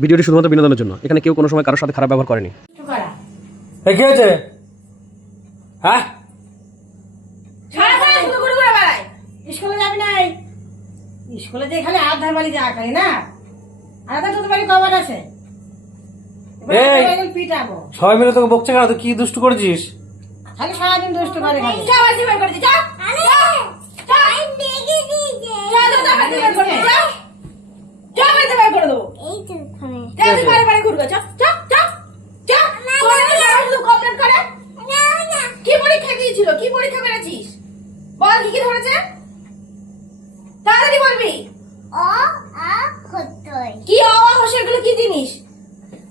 ভিডিওটি শুধুমাত্র বিনোদনের জন্য। এখানে কেউ কোনো সময় কারোর সাথে খারাপ ব্যবহার করেনি। কি হয়েছে? হ্যাঁ? সারাক্ষণ শুধু ঘুরে ঘুরে বেড়ায়। স্কুলে যাবি নাই স্কুলে যে এখানে আধার বাড়ি যা খাই না? আধার তোদের বাড়ি কবার আছে। এবার এই! আধার বাড়ি পিটাবো। সবাই মিলে তোকে বকছে কেন? তুই কি দুষ্টু করেছিস? খালি সারাদিন দুষ্ট করে খালি করে দি চা চা চা চা চা বাজি বের করে দি চা চা বাজি বের করে দেবো চা তুই বারে বারে ঘুরবে চা চা চা চা তোর না যারা শুধু কমপ্লেন করে কি দিয়েছিল কি পরীক্ষা করেছিস বল কি কি ধরেছে? তাড়াতাড়ি বলবি। কি অবা হোসেরগুলো কি জিনিস?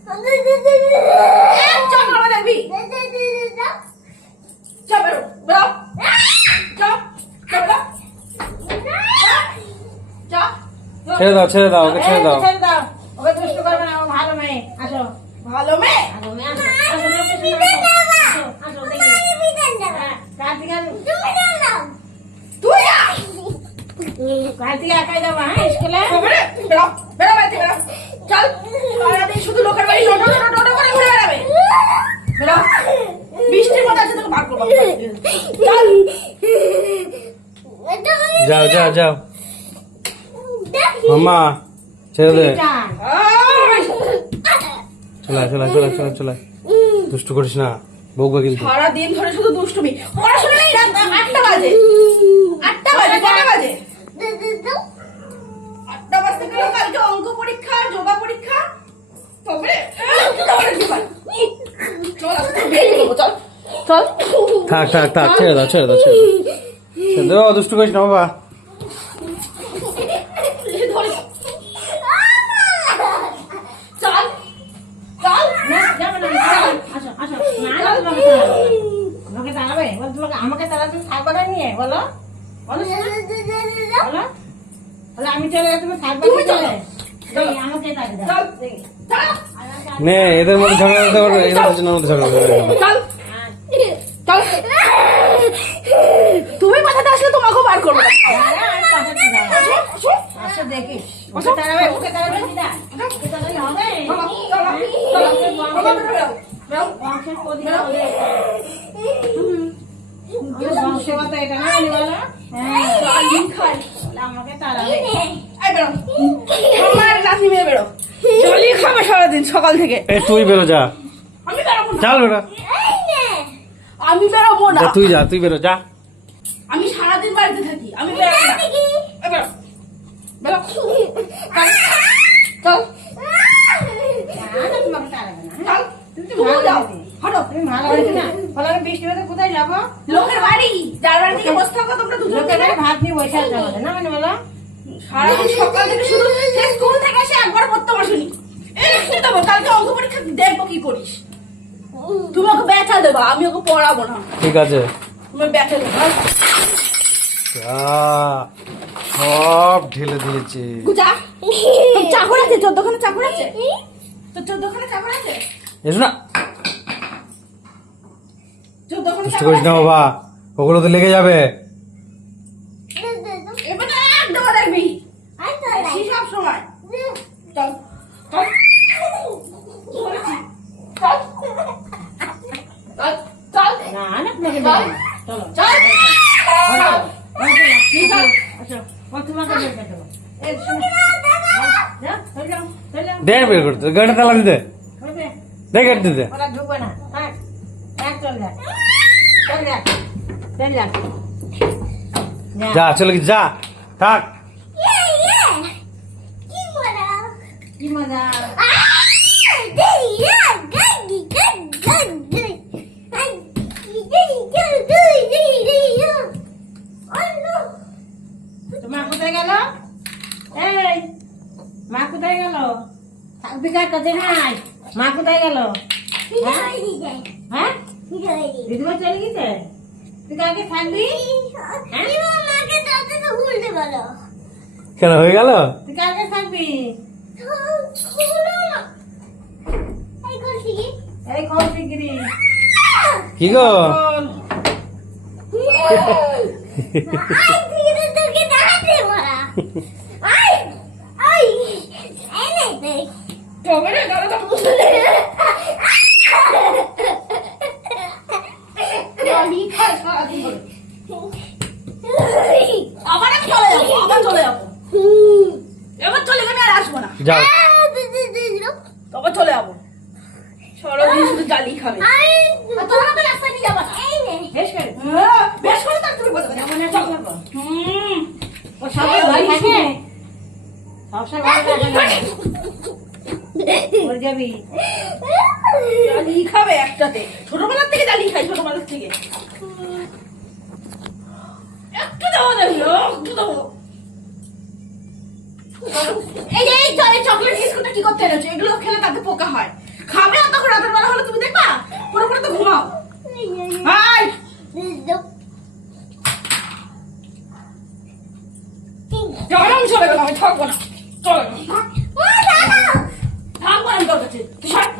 এক চা মারবা দেখবি। চা বেরো বেরো। চা চা বেরো। চা চা ছেড়ে দাও ছেড়ে দাও ওকে ছেড়ে দাও। ছেড়ে দাও। ওকে দুষ্ট করবে না ও ভালো মেয়ে। আসো। ভালো মেয়ে? আসো মেয়ে আসো। আসো, আসো দেখি হ্যাঁ, কার্তিক আসো। তুই আয় কার্তিক একাই যাব হ্যাঁ স্কুলে? বেরো বেরো বেরো বেরো। চল। সারাদিন শুধু লোকের বাড়ি টোটো টোটো টোটো করে ঘুরে বেড়াবে। বেরো। বৃষ্টির মধ্যে আছে তোকে বার করব। চল। যাও যাও যাও। মাম্মা ছেড়ে দে। টান। আয়! চলে চলে চলে চলে চলে দুষ্টু করিস না বকবে কিন্তু। সারাদিন ধরে শুধু দুষ্টুমি। পড়াশোনা নেই আটটা বাজে। থাক থাক থাক ছেড়ে দাও ছেড়ে দাও ছেড়ে দাও। দুষ্টু করিস না বাবা। আমাকে তাড়াতে থাকবে না নিয়ে বলো। বলো আমি চলে গেলে তুমি থাকবে তুমি না চলো। নে এদের মধ্যে ঝগড়া করতে পারবে এদের দুজনের মধ্যে ঝগড়া করতে পারবে তুমি বাসাতে আসলে তোমাকেও বার করব দাঁড়া, আমি পাঠাচ্ছি, দাঁড়া। আসো, আসো। আসো দেখি ওকে তাড়াবে ওকে তাড়াবে দিদা ওকে তাড়ালে হবে চলো, চলো, চলো। বাবা, বেরো, বেরো, বেরো। বংশের প্রদীপ হবে। ওদের বংশগত এটা না হ্যাঁ আমাকে বেরো। আমার লাঠি মেয়ে বেরো। জলই খাবে সারাদিন সকাল থেকে। এই তুই বেরো যা। আমি বেরোবো না। চাল বেরো আমি বেরোবো না। তুই যা তুই বেরো যা। আমি সারাদিন বাড়িতে থাকি আমি বেরোবো না। বেরো। বেরো। চল। হতে কোথায় যাব? লোকের বাড়ি। যার বাড়ি থেকে বসে থাকো তোমরা দুজন ভাত নিয়ে বসে না মানে বলো? সারাদিন সকাল থেকে শুরু স্কুল থেকে এসে একবার পড়তে বসুনি এই দেবো? কালকে অঙ্ক পরীক্ষা দেখব কি করিস? তুমি ওকে ব্যথা দেবা আমি ওকে পড়াবো না। ঠিক আছে। তুমি ব্যথা দেবো সব ঢেলে দিয়েছে। চাকর আছে? চাকর আছে? তোর চাকর আছে? এসো না। করিস বাবা ওগুলো তো লেগে যাবে। যাও চলে যাও দে বের করতে গাড়ি তালা দিতে দে। গাড়ি দিতে না। যা। চলে যা থাক। কি মজা তো মা কোথায় গেল এই মা কোথায় গেল থাকবি কার কাছে নাই মা কোথায় গেল হ্যাঁ দিদিমা চলে গেছে তুই কাকে থাকবি কেন হয়ে গেল তুই কাকে থাকবি বিক্রি কি গো চল তবে দাদা। আবার আমি চলে যাব। আবার চলে যাব এবার চলে গেলে আর আসব না যাও তবে চলে যাব সারাদিন শুধু জালি খাবে। তোমরা তো রাস্তায় নিয়ে যাবা বেশ করে। বেশ করে তার তুমি বলতে পারো। মনে আছে হুম। ও সবাই ভাই থাকে? সবসময় ভালো না যাবি। জালি খাবে একটাতে ছোটবেলার থেকে জালি খাই ছোটবেলার থেকে। একটু দেবো দেখি একটু দেবো এই যে এই চকলেট বিস্কুটটা কি করতে এনেছো? এগুলো খেলে তাতে পোকা হয়। খাবে না তখন রাতের বেলা হলে তুমি দেখবা? পুরো পুরো তো ঘুমাও। হাই! চলে গেল আমি থাকব না। চলে গেল থাকব না আমি তোর কাছে তুই সর। ও যা করে সর, তুই সর। চলে গেল।